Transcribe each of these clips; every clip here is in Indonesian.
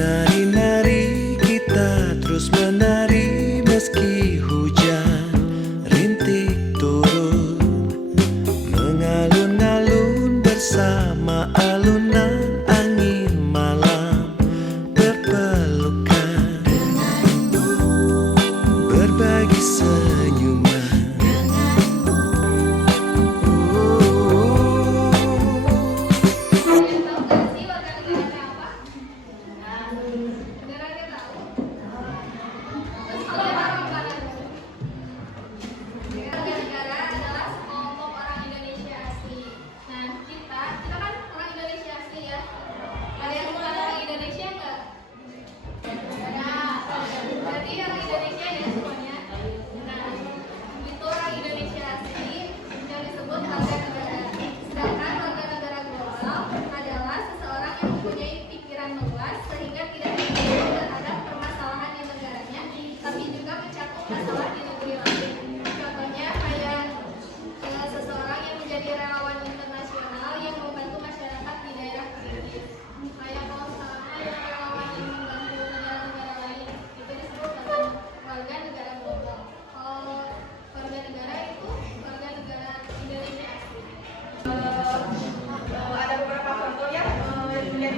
Nari-nari kita terus menari meski hujan rintik turun, mengalun-alun bersama alunan angin malam berpelukan, berbagi senyuman.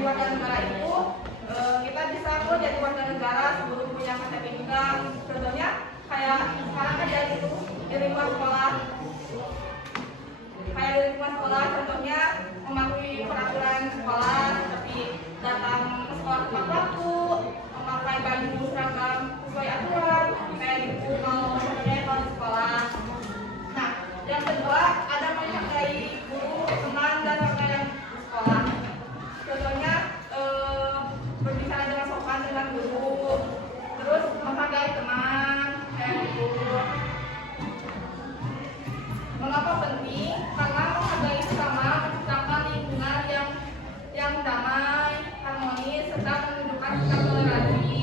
Warga negara itu kita bisa kok jadi warga negara sebelum punya KTP juga. Contohnya kayak sekarang kan jadi itu di lingkungan sekolah, contohnya mematuhi peraturan sekolah seperti datang ke sekolah tepat waktu, memakai baju seragam sesuai aturan kayak gitu kalau di sekolah. Nah, yang kedua ada menghargai guru, teman dan rekan di sekolah. Contohnya berbicara dengan sopan dengan guru, terus menghargai teman, kayak gitu. Mengapa penting? Karena menghargai sesama menciptakan lingkungan yang damai, harmonis, serta menunjukkan sikap toleransi.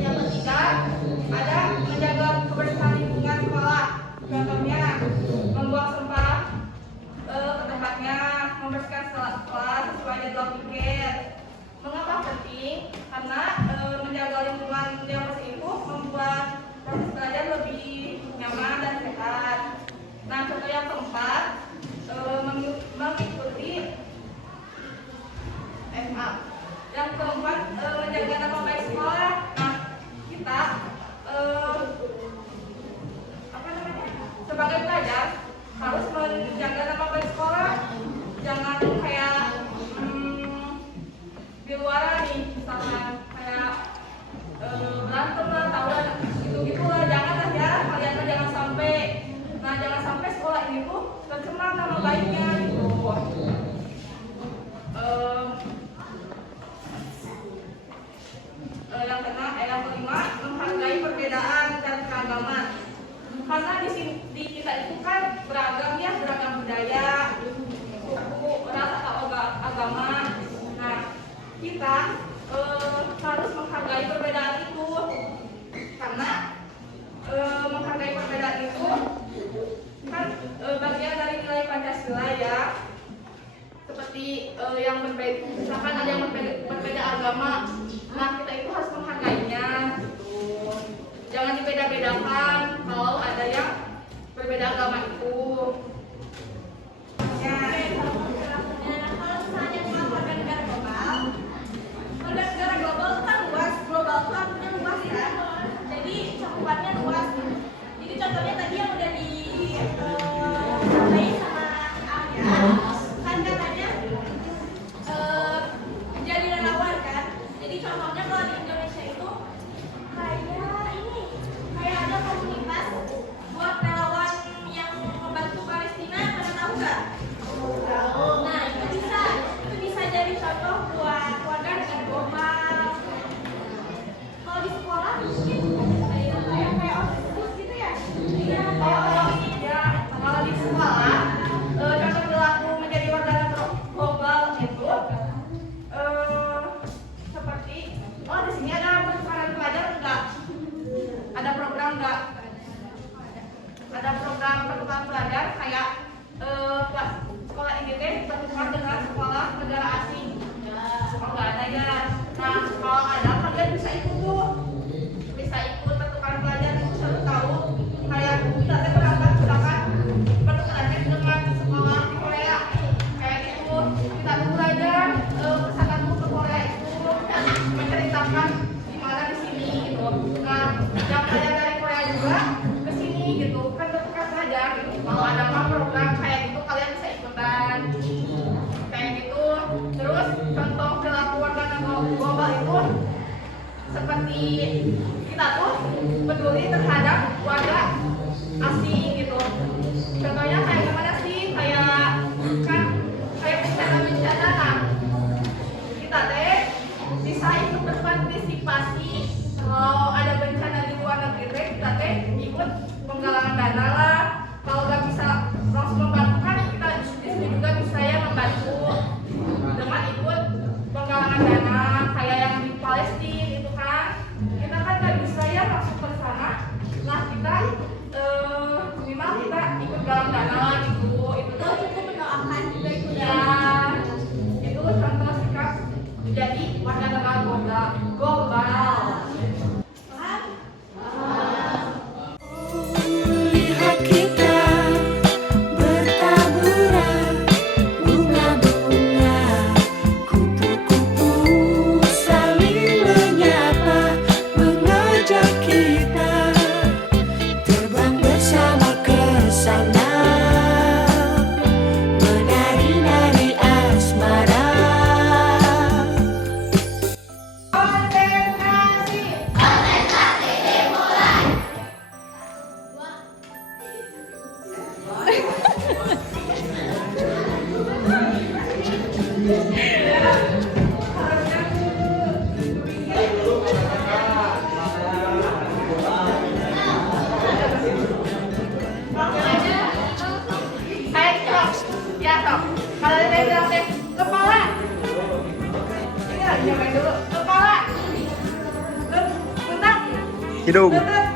Yang ketiga, ada menjaga kebersihan lingkungan sekolah. Contohnya membuang sampah ke tempatnya, membersihkan sekolah sesuai jadwal piket. Mengapa penting? Karena menjaga lingkungan yang bersih itu membuat proses belajar lebih nyaman dan sehat. Nah, contoh yang keempat, mengikuti yang keempat, menjaga nama baik sekolah. Nah, kita sebagai pelajar harus menjaga nama baik sekolah. Jangan kayak di luar nih, misalkan kayak berantem lah, tawuran gitu lah. Janganlah ya, kalian jangan sampai. Nah, jangan sampai sekolah ini tuh tercemar nama baiknya gitu. Yang kelima, menghargai perbedaan dan keragaman. Karena di kita itu kan beragam ya, beragam budaya, suku, ras atau agama. Nah, kita harus menghargai perbedaan itu, karena menghargai perbedaan itu kan bagian dari nilai Pancasila ya. Seperti yang berbeda, misalkan ada yang berbeda agama, nah kita itu harus menghargainya gitu. Jangan dibeda-bedakan kalau ada yang berbeda agama itu. Ya. Kalau misalnya dengan warga negara global kan luas, global itu artinya luas ya. Jadi cakupannya luas. Jadi contohnya tadi yang udah disampaikan sama Arya, kan katanya menjadi relawan kan. Jadi contohnya kalau di Indonesia itu kayak ada komunitas buat relawan yang membantu Palestina, pada tahu nggak? Nah, itu bisa jadi contoh buat warga negara global. Kalau di sekolah mungkin kayak OSIS gitu ya? Iya, kayak OSIS ya. Kalau di sekolah contoh berlaku menjadi warga negara global itu seperti di sini ada pertukaran pelajar enggak? Ada program enggak? Ada program pertukaran pelajar kayak sekolah IGT bertukar dengan sekolah negara asing. Enggak ada ya. Nah, kita tuh peduli terhadap warga asing gitu. Contohnya kayak gimana sih? Kayak bencana-bencana. Nah, kita teh bisa ikut berpartisipasi kalau ada bencana di luar negeri teh, kita teh ikut penggalangan dana lah. Kalau nggak bisa langsung membantu kan kita di sini juga bisa ya membantu dengan ikut penggalangan dana kayak yang di Palestina itu kan. Kita kan nggak bisa ya langsung ke sana. Nah kita minimal kita ikut galang dana gitu. Itu tuh cukup mendoakan juga itu ya. Itu contoh sikap jadi warga negara global. Lihat kita bertaburan bunga-bunga, kupu-kupu saling menyapa, mengajak kita terbang bersama ke sana, menari-nari asmara. Ya, Sob. Kalau saya bilang teh, kepala. Ini lagi nyobain dulu. Kepala. Bentak. Hidung. Bentak.